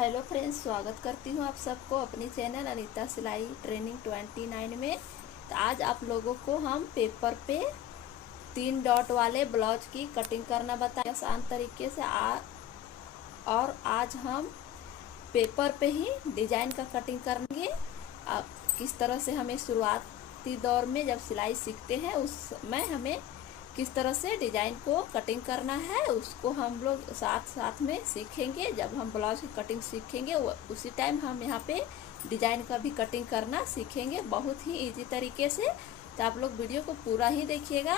Hello friends, स्वागत करती हूँ आप सबको अपनी चैनल अनीता सिलाई ट्रेनिंग 29 में। तो आज आप लोगों को हम पेपर पे 3 डॉट वाले ब्लाउज की कटिंग करना बताएं आसान तरीके से। और आज हम पेपर पे ही डिजाइन का कटिंग करेंगे। अब किस तरह से हमें शुरुआती दौर में जब सिलाई सीखते हैं उस समय हमें किस तरह से डिजाइन को कटिंग करना है, उसको हम लोग साथ साथ में सीखेंगे। जब हम ब्लाउज की कटिंग सीखेंगे उसी टाइम हम यहाँ पे डिजाइन का भी कटिंग करना सीखेंगे, बहुत ही इजी तरीके से। तो आप लोग वीडियो को पूरा ही देखिएगा।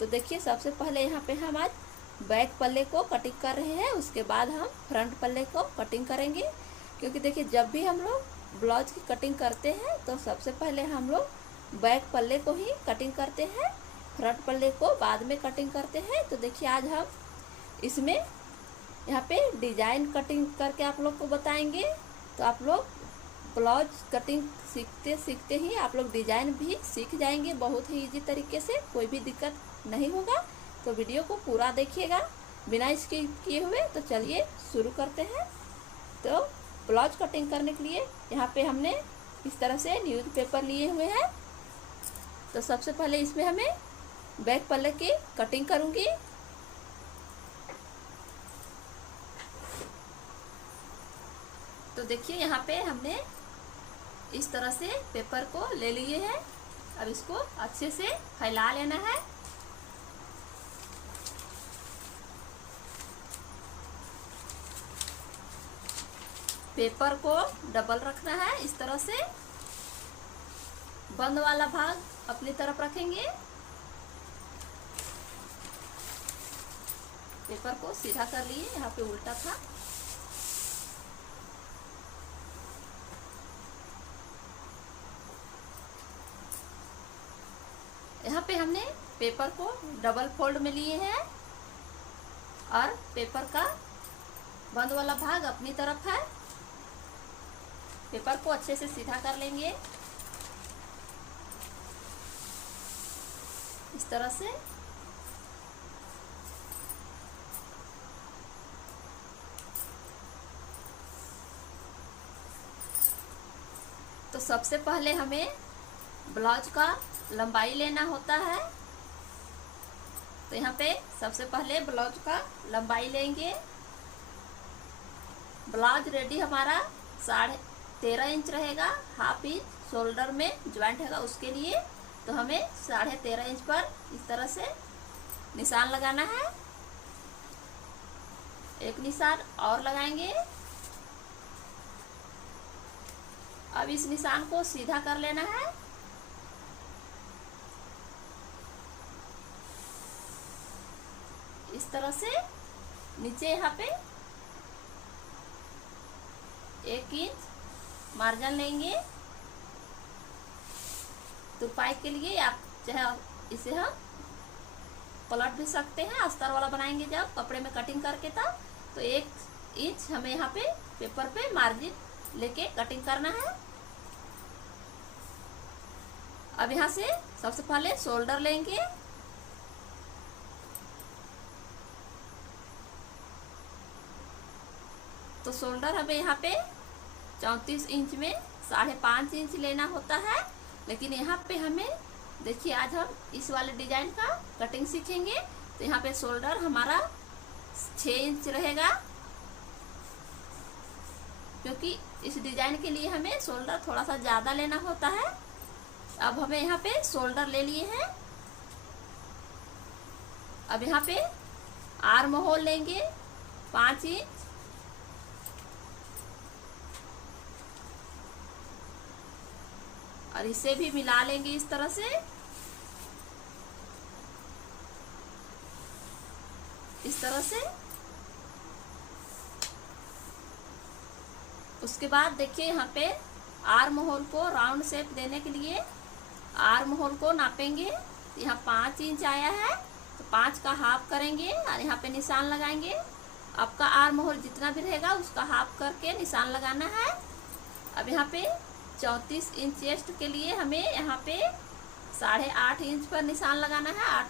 तो देखिए, सबसे पहले यहाँ पे हम आज बैक पल्ले को कटिंग कर रहे हैं, उसके बाद हम फ्रंट पल्ले को कटिंग करेंगे। क्योंकि देखिए, जब भी हम लोग ब्लाउज की कटिंग करते हैं तो सबसे पहले हम लोग बैक पल्ले को ही कटिंग करते हैं, फ्रंट पल्ले को बाद में कटिंग करते हैं। तो देखिए, आज हम इसमें यहाँ पे डिजाइन कटिंग करके आप लोग को बताएंगे। तो आप लोग ब्लाउज कटिंग सीखते सीखते ही आप लोग डिजाइन भी सीख जाएंगे, बहुत ही इजी तरीके से, कोई भी दिक्कत नहीं होगा। तो वीडियो को पूरा देखिएगा बिना स्किप किए हुए। तो चलिए शुरू करते हैं। तो ब्लाउज कटिंग करने के लिए यहाँ पे हमने इस तरह से न्यूज़ पेपर लिए हुए हैं। तो सबसे पहले इसमें हमें बैक पल्ले की कटिंग करूंगी। तो देखिए, यहाँ पे हमने इस तरह से पेपर को ले लिए हैं। अब इसको अच्छे से फैला लेना है। पेपर को डबल रखना है, इस तरह से बंद वाला भाग अपनी तरफ रखेंगे। पेपर को सीधा कर लिए, यहाँ पे उल्टा था। यहाँ पे हमने पेपर को डबल फोल्ड में लिए हैं और पेपर का बंद वाला भाग अपनी तरफ है। पेपर को अच्छे से सीधा कर लेंगे इस तरह से। तो सबसे पहले हमें ब्लाउज का लंबाई लेना होता है। तो यहाँ पे सबसे पहले ब्लाउज का लंबाई लेंगे। ब्लाउज रेडी हमारा 13.5 इंच रहेगा, हाफ इंच शोल्डर में ज्वाइंट हैगा उसके लिए। तो हमें 13.5 इंच पर इस तरह से निशान लगाना है। एक निशान और लगाएंगे। अब इस निशान को सीधा कर लेना है। इस तरह से नीचे यहाँ पे 1 इंच मार्जिन लेंगे तुरपाई के लिए। आप चाहे इसे हम पलट भी सकते हैं, अस्तर वाला बनाएंगे जब कपड़े में कटिंग करके तब। तो 1 इंच हमें यहाँ पे पेपर पे मार्जिन लेके कटिंग करना है। अब यहाँ से सबसे पहले शोल्डर लेंगे। तो शोल्डर हमें यहाँ पे 34 इंच में 5.5 इंच लेना होता है। लेकिन यहाँ पे हमें देखिए, आज हम इस वाले डिजाइन का कटिंग सीखेंगे। तो यहाँ पे शोल्डर हमारा 6 इंच रहेगा, क्योंकि इस डिजाइन के लिए हमें शोल्डर थोड़ा सा ज़्यादा लेना होता है। अब हमें यहाँ पे शोल्डर ले लिए हैं। अब यहाँ पे आर्म होल लेंगे 5 इंच। और इसे भी मिला लेंगे इस तरह से। इस तरह से उसके बाद देखिए, यहाँ पे आर्म होल को राउंड शेप देने के लिए आर्म होल को नापेंगे। यहाँ 5 इंच आया है, तो 5 का हाफ करेंगे और यहाँ पे निशान लगाएंगे। आपका आर्म होल जितना भी रहेगा उसका हाफ करके निशान लगाना है। अब यहाँ पे 34 इंच चेस्ट के लिए हमें यहाँ पे 8.5 इंच पर निशान लगाना है।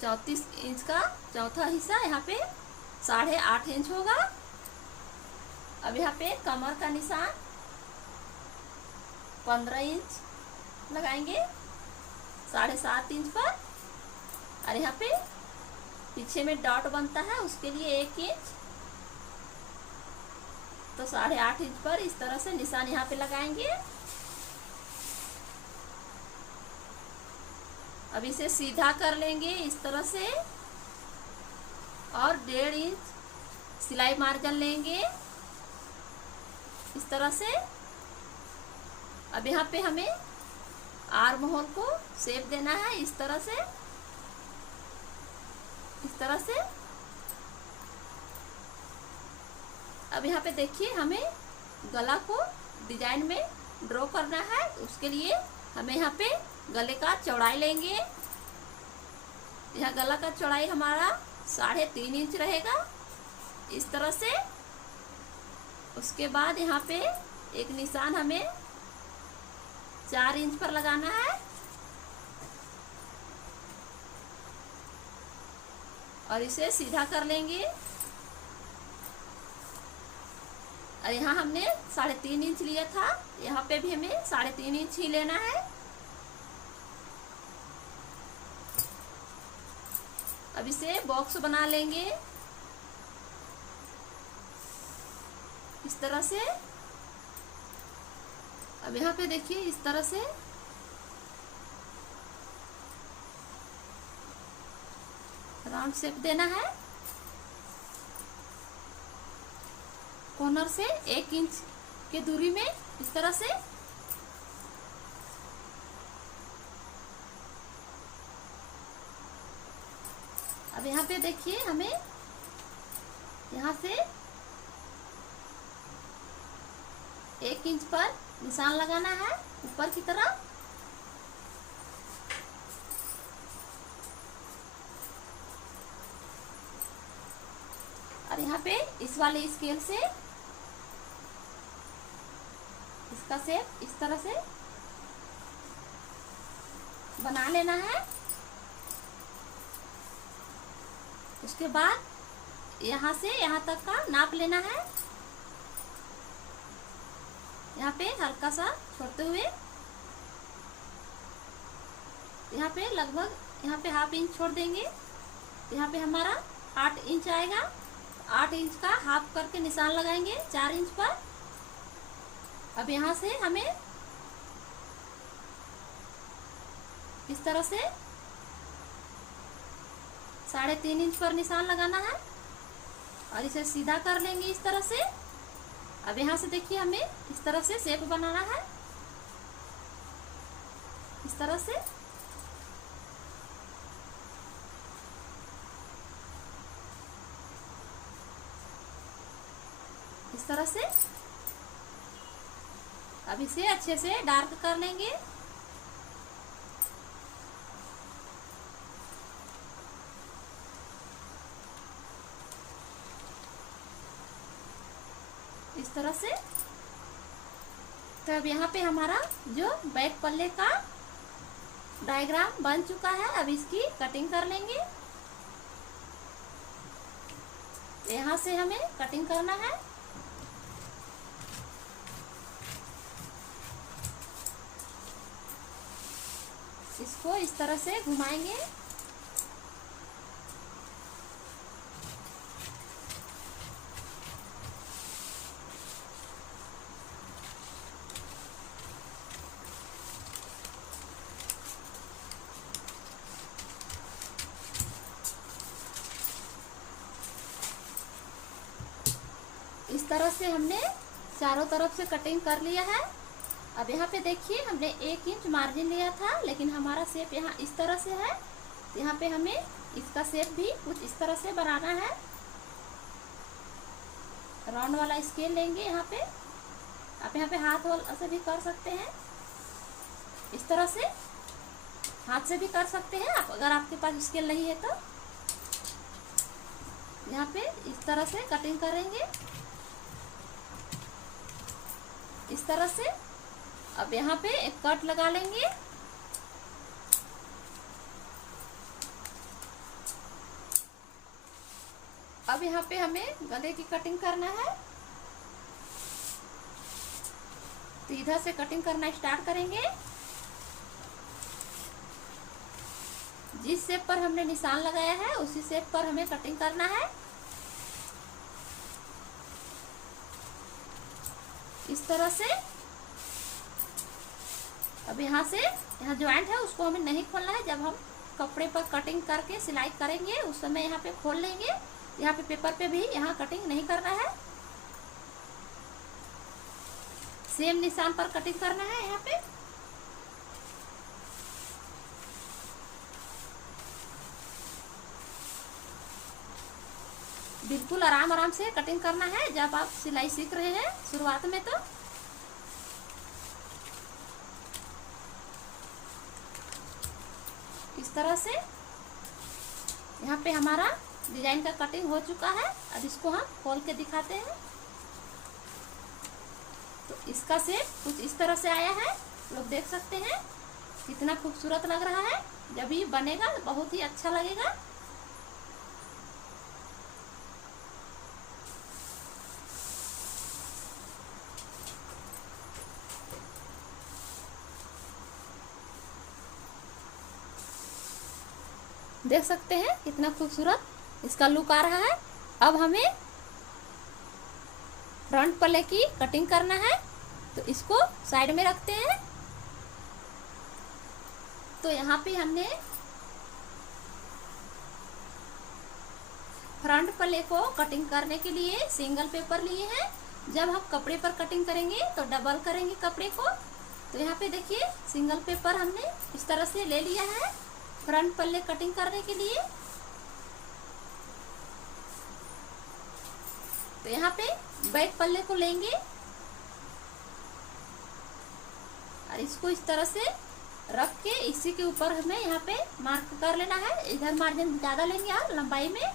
34 इंच का चौथा हिस्सा यहाँ पे 8.5 इंच होगा। अब यहाँ पे कमर का निशान 15 इंच लगाएंगे 7.5 इंच पर। और यहाँ पे पीछे में डॉट बनता है उसके लिए 1 इंच, तो 8.5 इंच पर इस तरह से निशान यहाँ पे लगाएंगे। अब इसे सीधा कर लेंगे इस तरह से और 1.5 इंच सिलाई मार्जिन लेंगे इस तरह से। अब यहाँ पे हमें आर्म होल को शेप देना है इस तरह से, इस तरह से। अब यहाँ पे देखिए हमें गला को डिजाइन में ड्रॉ करना है, उसके लिए हमें यहाँ पे गले का चौड़ाई लेंगे। यहाँ गला का चौड़ाई हमारा 3.5 इंच रहेगा इस तरह से। उसके बाद यहाँ पे एक निशान हमें 4 इंच पर लगाना है और इसे सीधा कर लेंगे। और यहाँ हमने 3.5 इंच लिया था, यहाँ पे भी हमें 3.5 इंच ही लेना है। अब इसे बॉक्स बना लेंगे इस तरह से। अब यहाँ पे देखिए इस तरह से राउंड शेप देना है। कॉर्नर से 1 इंच के दूरी में इस तरह से। अब यहाँ पे देखिए हमें यहाँ से 1 इंच पर निशान लगाना है ऊपर की तरफ। और यहाँ पे इस वाले स्केल से इसका शेप इस तरह से बना लेना है। उसके बाद यहाँ से यहाँ तक का नाप लेना है, यहाँ पे हल्का सा छोड़ते हुए। यहाँ पे लगभग यहाँ पे 1/2 इंच छोड़ देंगे। यहाँ पे हमारा 8 इंच आएगा, 8 इंच का हाफ करके निशान लगाएंगे 4 इंच पर। अब यहाँ से हमें इस तरह से 3.5 इंच पर निशान लगाना है और इसे सीधा कर लेंगे इस तरह से। अब यहाँ से देखिए हमें इस तरह से शेप बनाना है इस तरह से। इस तरह से अब इसे अच्छे से डार्क कर लेंगे। इस तरह से। तो अब यहाँ पे हमारा जो बैक पल्ले का डायग्राम बन चुका है, अब इसकी कटिंग कर लेंगे। यहाँ से हमें कटिंग करना है। इसको इस तरह से घुमाएंगे। इस तरह से हमने चारों तरफ से कटिंग कर लिया है। अब यहाँ पे देखिए हमने 1 इंच मार्जिन लिया था, लेकिन हमारा शेप यहाँ इस तरह से है, तो यहाँ पे हमें इसका शेप भी कुछ इस तरह से बनाना है। राउंड वाला स्केल लेंगे यहाँ पे। आप यहाँ पे हाथ वाला से भी कर सकते हैं, इस तरह से हाथ से भी कर सकते हैं आप, अगर आपके पास स्केल नहीं है तो। यहाँ पे इस तरह से कटिंग करेंगे इस तरह से। अब यहाँ पे एक कट लगा लेंगे। अब अब यहाँ पे हमें गले की कटिंग करना है, तो इधर से कटिंग करना स्टार्ट करेंगे। जिस शेप पर हमने निशान लगाया है उसी शेप पर हमें कटिंग करना है। इस तरह से। अब यहाँ से यहाँ ज्वाइंट है उसको हमें नहीं खोलना है। जब हम कपड़े पर कटिंग करके सिलाई करेंगे उस समय यहाँ पे खोल लेंगे। यहाँ पे पेपर पे भी यहाँ कटिंग नहीं करना है, सेम निशान पर कटिंग करना है। यहाँ पे बिल्कुल आराम आराम से कटिंग करना है जब आप सिलाई सीख रहे हैं शुरुआत में। तो इस तरह से यहाँ पे हमारा डिजाइन का कटिंग हो चुका है। अब इसको हम खोल के दिखाते हैं। तो इसका शेप कुछ इस तरह से आया है, लोग देख सकते हैं कितना खूबसूरत लग रहा है। जब ये बनेगा तो बहुत ही अच्छा लगेगा। देख सकते हैं कितना खूबसूरत इसका लुक आ रहा है। अब हमें फ्रंट पल्ले की कटिंग करना है, तो इसको साइड में रखते हैं। तो यहाँ पे हमने फ्रंट पल्ले को कटिंग करने के लिए सिंगल पेपर लिए हैं। जब हम कपड़े पर कटिंग करेंगे तो डबल करेंगे कपड़े को। तो यहाँ पे देखिए सिंगल पेपर हमने इस तरह से ले लिया है फ्रंट पल्ले कटिंग करने के लिए। तो यहाँ पे बैक पल्ले को लेंगे और इसको इस तरह से रख के इसी के ऊपर हमें यहाँ पे मार्क कर लेना है। इधर मार्जिन ज्यादा लेंगे और लंबाई में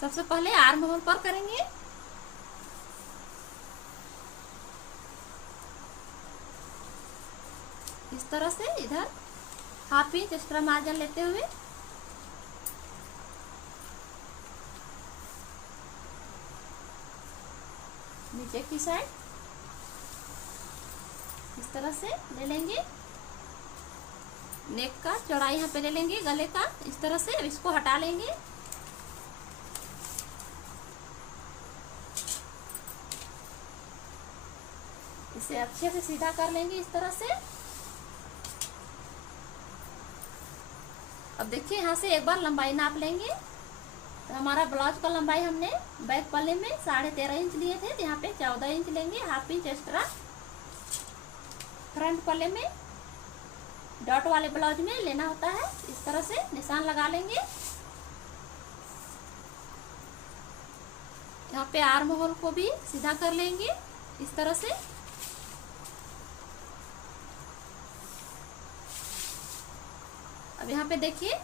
सबसे पहले आर्म होल पर करेंगे। इस तरह से इधर हाफ इंच एक्स्ट्रा मार्जिन लेते हुए नीचे की साइड इस तरह से ले लेंगे। नेक का चौड़ाई यहाँ पे ले लेंगे गले का इस तरह से। अब इसको हटा लेंगे। इसे अच्छे से सीधा कर लेंगे इस तरह से। अब देखिए यहाँ से एक बार लंबाई नाप लेंगे। तो हमारा ब्लाउज का लंबाई हमने बैक पल्ले में 13.5 इंच लिए थे, तो यहाँ पे 14 इंच लेंगे, हाफ इंच एक्स्ट्रा। फ्रंट पल्ले में डॉट वाले ब्लाउज में लेना होता है। इस तरह से निशान लगा लेंगे। यहाँ पे आर्म होल को भी सीधा कर लेंगे इस तरह से। अब यहाँ पे देखिए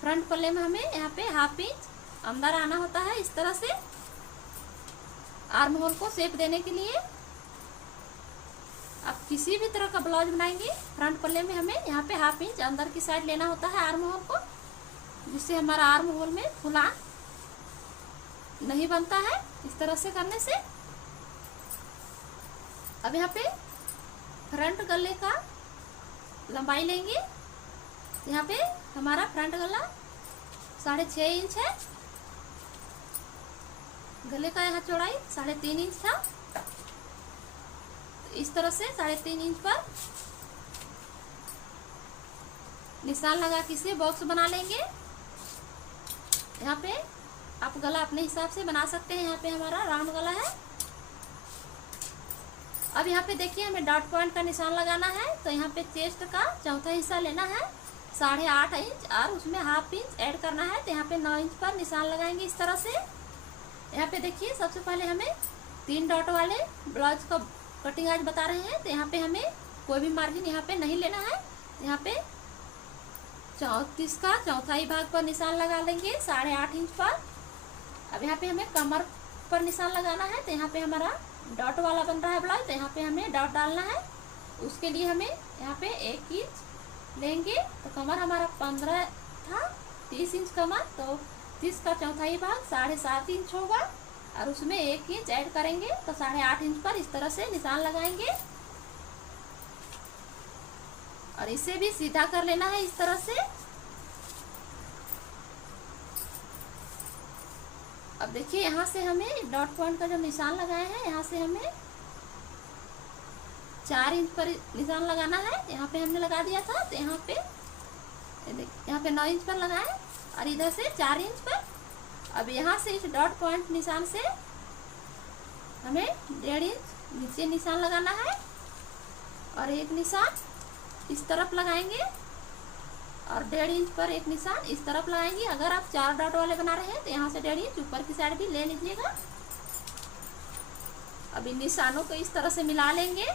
फ्रंट पल्ले में हमें यहाँ पे हाफ इंच अंदर आना होता है इस तरह से आर्म होल को शेप देने के लिए। अब किसी भी तरह का ब्लाउज बनाएंगे फ्रंट पल्ले में हमें यहाँ पे हाफ इंच अंदर की साइड लेना होता है आर्म होल को, जिससे हमारा आर्म होल में फुला नहीं बनता है इस तरह से करने से। अब यहाँ पे फ्रंट गले का लंबाई लेंगे। यहाँ पे हमारा फ्रंट गला 6.5 इंच है। गले का यहाँ चौड़ाई 3.5 इंच था। तो इस तरह से 3.5 इंच पर निशान लगा के इसे बॉक्स बना लेंगे। यहाँ पे आप गला अपने हिसाब से बना सकते हैं। यहाँ पे हमारा राउंड गला है। अब यहाँ पे देखिए हमें डॉट पॉइंट का निशान लगाना है। तो यहाँ पे चेस्ट का चौथा हिस्सा लेना है 8.5 इंच और उसमें हाफ इंच ऐड करना है। तो यहाँ पे 9 इंच पर निशान लगाएंगे इस तरह से। यहाँ पे देखिए सबसे पहले हमें 3 डॉट वाले ब्लाउज का कटिंग आज बता रहे हैं। तो यहाँ पे हमें कोई भी मार्जिन यहाँ पे नहीं लेना है। यहाँ पे 34 का चौथाई भाग पर निशान लगा लेंगे 8.5 इंच पर। अब यहाँ पे हमें कमर पर निशान लगाना है। तो यहाँ पे हमारा डॉट वाला बन रहा है ब्लाउज, तो यहाँ पे हमें डॉट डालना है। उसके लिए हमें यहाँ पे 1 इंच लेंगे। तो कमर हमारा 15 था, 30 इंच कमा, तो 30 का चौथाई भाग 7.5 इंच होगा, और उसमें 1 इंच ऐड करेंगे तो 8.5 इंच पर इस तरह से निशान लगाएंगे। और इसे भी सीधा कर लेना है इस तरह से। अब देखिए यहाँ से हमें डॉट पॉइंट का जो निशान लगाया है, यहाँ से हमें 4 इंच पर निशान लगाना है। यहाँ पे हमने लगा दिया था, तो यहाँ पे 9 इंच पर लगाए, और इधर से 4 इंच पर। अब यहाँ से इस डॉट पॉइंट निशान से हमें 1.5 इंच नीचे निशान लगाना है, और एक निशान इस तरफ लगाएंगे, और 1.5 इंच पर एक निशान इस तरफ लगाएंगे। अगर आप 4 डॉट वाले बना रहे हैं तो यहाँ से 1.5 इंच ऊपर की साइड भी ले लीजिएगा। अब इन निशानों को इस तरह से मिला लेंगे।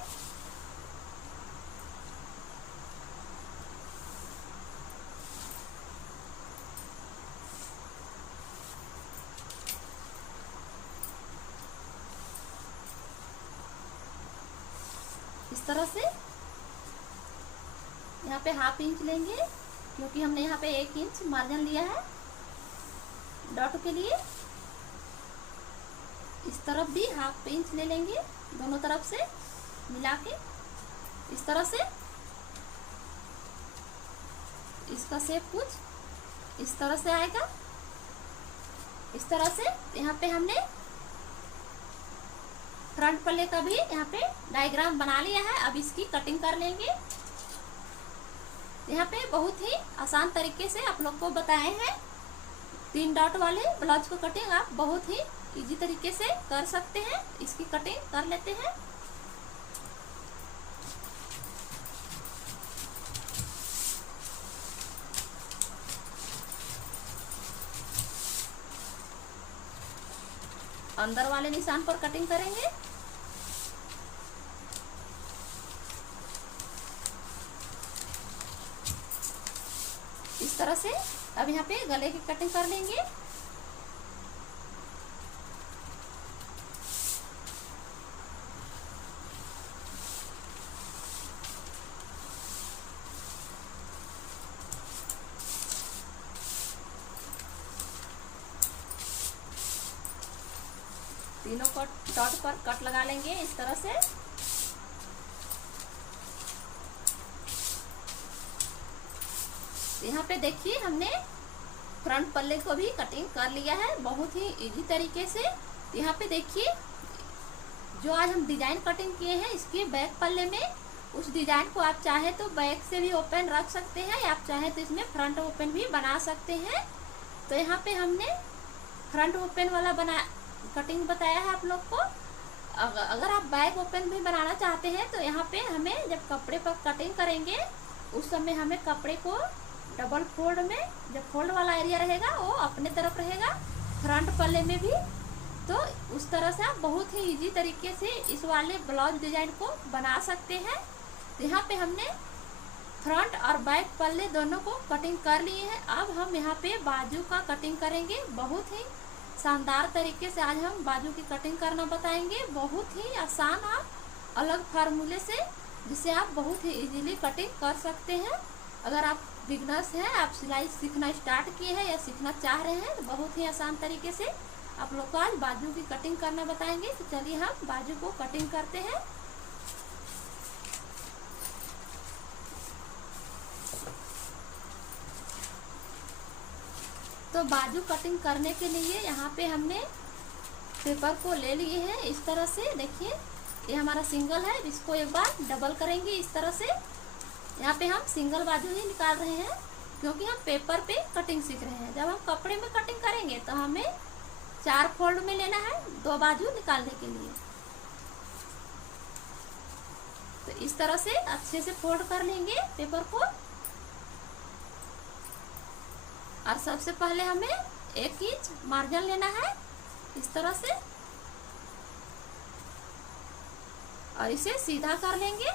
इस तरह से यहाँ पे 1/2 इंच लेंगे, क्योंकि हमने यहाँ पे 1 इंच मार्जिन लिया है डॉट के लिए। इस तरफ भी 1/2 इंच ले लेंगे, दोनों तरफ से मिला के इस तरह से। इसका शेप कुछ इस तरह से आएगा, इस तरह से। यहाँ पे हमने फ्रंट पल्ले का भी यहाँ पे डायग्राम बना लिया है। अब इसकी कटिंग कर लेंगे। यहाँ पे बहुत ही आसान तरीके से आप लोग को बताए हैं। 3 डॉट वाले ब्लाउज को कटिंग आप बहुत ही इजी तरीके से कर सकते हैं। इसकी कटिंग कर लेते हैं। अंदर वाले निशान पर कटिंग करेंगे। इस तरह से। अब यहाँ पे गले की कटिंग कर लेंगे। तीनों डॉट पर कट लगा लेंगे इस तरह से। यहाँ पे देखिए हमने फ्रंट पल्ले को भी कटिंग कर लिया है बहुत ही इजी तरीके से। यहाँ पे देखिए जो आज हम डिजाइन कटिंग किए हैं इसके बैक पल्ले में, उस डिजाइन को आप चाहे तो बैक से भी ओपन रख सकते हैं, या आप चाहे तो इसमें फ्रंट ओपन भी बना सकते हैं। तो यहाँ पे हमने फ्रंट ओपन वाला कटिंग बताया है आप लोग को। अगर आप बैक ओपन भी बनाना चाहते हैं तो यहाँ पे हमें जब कपड़े पर कटिंग करेंगे उस समय हमें कपड़े को डबल फोल्ड में, जब फोल्ड वाला एरिया रहेगा वो अपने तरफ रहेगा फ्रंट पल्ले में भी, तो उस तरह से आप बहुत ही इजी तरीके से इस वाले ब्लाउज डिजाइन को बना सकते हैं। तो यहाँ पे हमने फ्रंट और बैक पल्ले दोनों को कटिंग कर लिए हैं। अब हम यहाँ पे बाजू का कटिंग करेंगे। बहुत ही शानदार तरीके से आज हम बाजू की कटिंग करना बताएंगे, बहुत ही आसान और अलग फार्मूले से, जिससे आप बहुत ही इजीली कटिंग कर सकते हैं। अगर आप बिगनर्स हैं, आप सिलाई सीखना स्टार्ट किए हैं या सीखना चाह रहे हैं, तो बहुत ही आसान तरीके से आप लोग को आज बाजू की कटिंग करना बताएंगे। तो चलिए हम बाजू को कटिंग करते हैं। तो बाजू कटिंग करने के लिए यहाँ पे हमने पेपर को ले लिए हैं इस तरह से। देखिए ये हमारा सिंगल है, इसको एक बार डबल करेंगे इस तरह से। यहाँ पे हम सिंगल बाजू ही निकाल रहे हैं क्योंकि हम पेपर पे कटिंग सीख रहे हैं। जब हम कपड़े में कटिंग करेंगे तो हमें 4 फोल्ड में लेना है 2 बाजू निकालने के लिए। तो इस तरह से अच्छे से फोल्ड कर लेंगे पेपर को। और सबसे पहले हमें 1 इंच मार्जिन लेना है इस तरह से, और इसे सीधा कर लेंगे।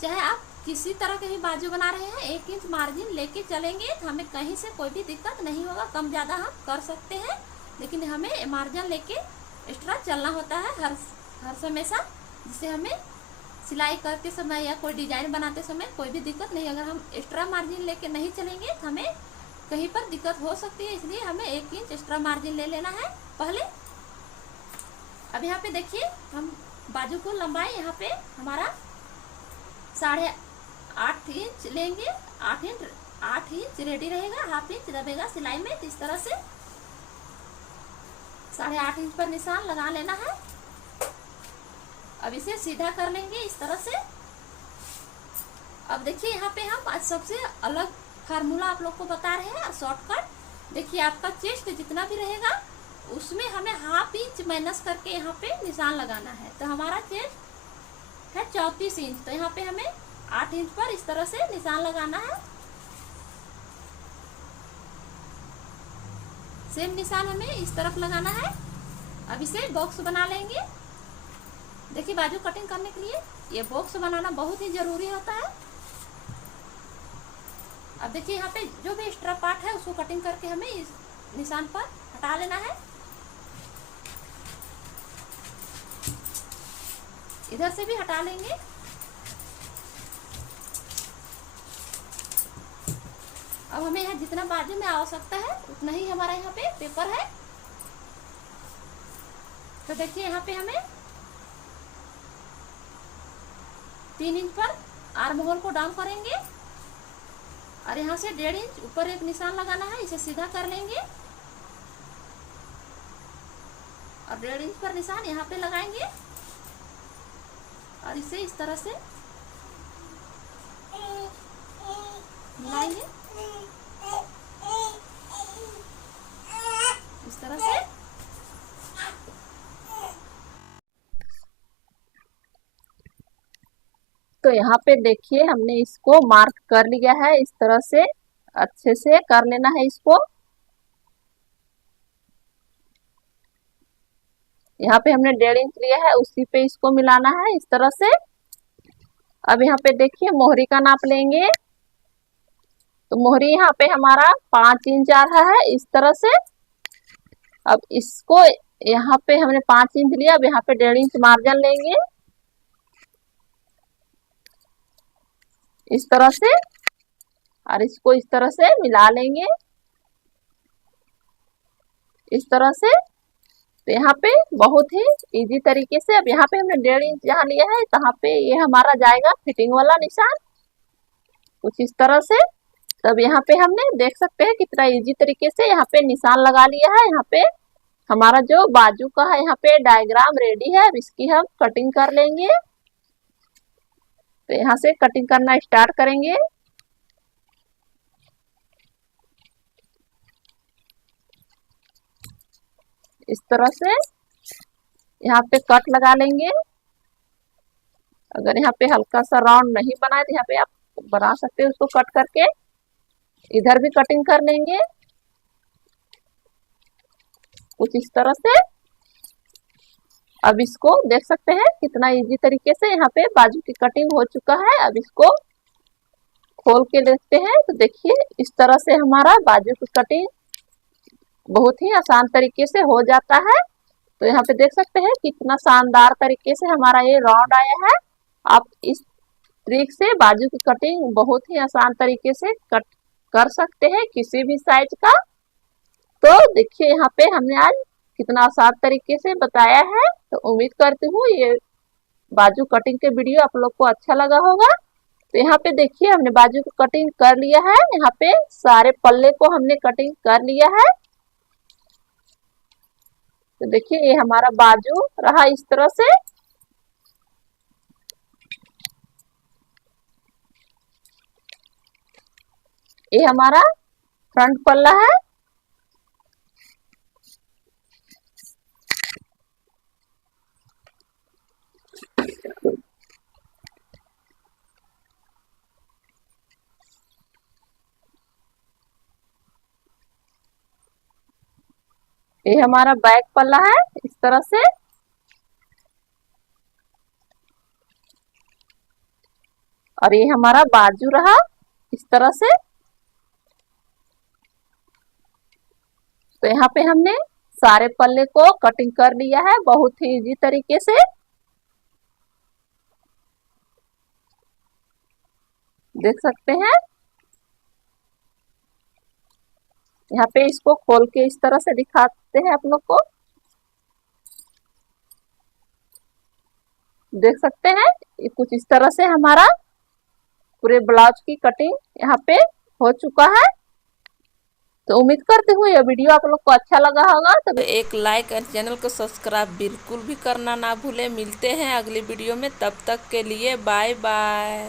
चाहे आप किसी तरह के भी बाजू बना रहे हैं, 1 इंच मार्जिन लेके चलेंगे तो हमें कहीं से कोई भी दिक्कत नहीं होगा। कम ज़्यादा हम कर सकते हैं, लेकिन हमें मार्जिन लेके एक्स्ट्रा चलना होता है हर हमेशा, जिससे हमें सिलाई करते समय या कोई डिजाइन बनाते समय कोई भी दिक्कत नहीं। अगर हम एक्स्ट्रा मार्जिन लेके नहीं चलेंगे तो हमें कहीं पर दिक्कत हो सकती है, इसलिए हमें 1 इंच एक्स्ट्रा मार्जिन ले लेना है पहले। अब यहाँ पे देखिए हम बाजू को लंबाई यहाँ पे हमारा 8.5 इंच लेंगे। 8 इंच रेडी रहेगा, हाफ इंच दबेगा सिलाई में। तो इस तरह से 8.5 इंच पर निशान लगा लेना है। अब इसे सीधा कर लेंगे इस तरह से। अब देखिए यहाँ पे हम आज सबसे अलग फार्मूला आप लोग को बता रहे हैं, शॉर्टकट। देखिए आपका चेस्ट जितना भी रहेगा उसमें हमें हाफ इंच माइनस करके यहाँ पे निशान लगाना है। तो हमारा चेस्ट है 34 इंच, तो यहाँ पे हमें 8 इंच पर इस तरह से निशान लगाना है। सेम निशान हमें इस तरफ लगाना है। अब इसे बॉक्स बना लेंगे। देखिए बाजू कटिंग करने के लिए ये बॉक्स बनाना बहुत ही जरूरी होता है। अब देखिए यहाँ पे जो भी एक्स्ट्रा पार्ट है उसको कटिंग करके हमें इस निशान पर हटा लेना है। इधर से भी हटा लेंगे। अब हमें यहाँ जितना बाजू में आवश्यकता है उतना ही हमारा यहाँ पे पेपर है। तो देखिए यहाँ पे हमें 3 इंच पर आर्म होल को डाउन करेंगे और यहाँ से 1.5 इंच ऊपर एक निशान लगाना है। इसे सीधा कर लेंगे और 1.5 इंच पर निशान यहाँ पे लगाएंगे और इसे इस तरह से मिलाएंगे इस तरह से। तो यहाँ पे देखिए हमने इसको मार्क कर लिया है। इस तरह से अच्छे से कर लेना है इसको। यहाँ पे हमने 1.5 इंच लिया है, उसी पे इसको मिलाना है इस तरह से। अब यहाँ पे देखिए मोहरी का नाप लेंगे। तो मोहरी यहाँ पे हमारा 5 इंच आ रहा है इस तरह से। अब इसको यहाँ पे हमने 5 इंच लिया, अब यहाँ पे 1.5 इंच मार्जिन लेंगे इस तरह से और इसको इस तरह से मिला लेंगे इस तरह से। तो यहाँ पे बहुत ही इजी तरीके से, अब यहाँ पे हमने 1.5 इंच यहाँ लिया है, यहाँ पे ये हमारा जाएगा फिटिंग वाला निशान कुछ इस तरह से। तब यहाँ पे हमने देख सकते हैं कितना इजी तरीके से यहाँ पे निशान लगा लिया है। यहाँ पे हमारा जो बाजू का है यहाँ पे डायग्राम रेडी है। अब इसकी हम कटिंग कर लेंगे। तो यहाँ से कटिंग करना स्टार्ट करेंगे। इस तरह से यहाँ पे कट लगा लेंगे। अगर यहाँ पे हल्का सा राउंड नहीं बना है तो यहाँ पे आप बना सकते हैं उसको कट करके। इधर भी कटिंग कर लेंगे कुछ इस तरह से। अब इसको देख सकते हैं कितना इजी तरीके से यहाँ पे बाजू की कटिंग हो चुका है। अब इसको खोल के देखते हैं। तो देखिए इस तरह से हमारा बाजू की कटिंग बहुत ही आसान तरीके से हो जाता है। तो यहाँ पे देख सकते हैं कितना शानदार तरीके से हमारा ये राउंड आया है। आप इस ट्रिक से बाजू की कटिंग बहुत ही आसान तरीके से कट कर सकते हैं किसी भी साइज का। तो देखिए यहाँ पे हमने आज कितना आसान तरीके से बताया है। तो उम्मीद करती हूँ ये बाजू कटिंग के वीडियो आप लोग को अच्छा लगा होगा। तो यहाँ पे देखिए हमने बाजू को कटिंग कर लिया है। यहाँ पे सारे पल्ले को हमने कटिंग कर लिया है। तो देखिए ये हमारा बाजू रहा इस तरह से। ये हमारा फ्रंट पल्ला है। ये हमारा बैक पल्ला है इस तरह से। और ये हमारा बाजू रहा इस तरह से। तो यहाँ पे हमने सारे पल्ले को कटिंग कर लिया है बहुत ही इजी तरीके से। देख सकते हैं। यहाँ पे इसको खोल के इस तरह से दिखाते हैं आप लोग को, देख सकते हैं ये कुछ इस तरह से हमारा पूरे ब्लाउज की कटिंग यहाँ पे हो चुका है। तो उम्मीद करती हूँ यह वीडियो आप लोग को अच्छा लगा होगा। तो एक लाइक और चैनल को सब्सक्राइब बिल्कुल भी करना ना भूले। मिलते हैं अगली वीडियो में, तब तक के लिए बाय बाय।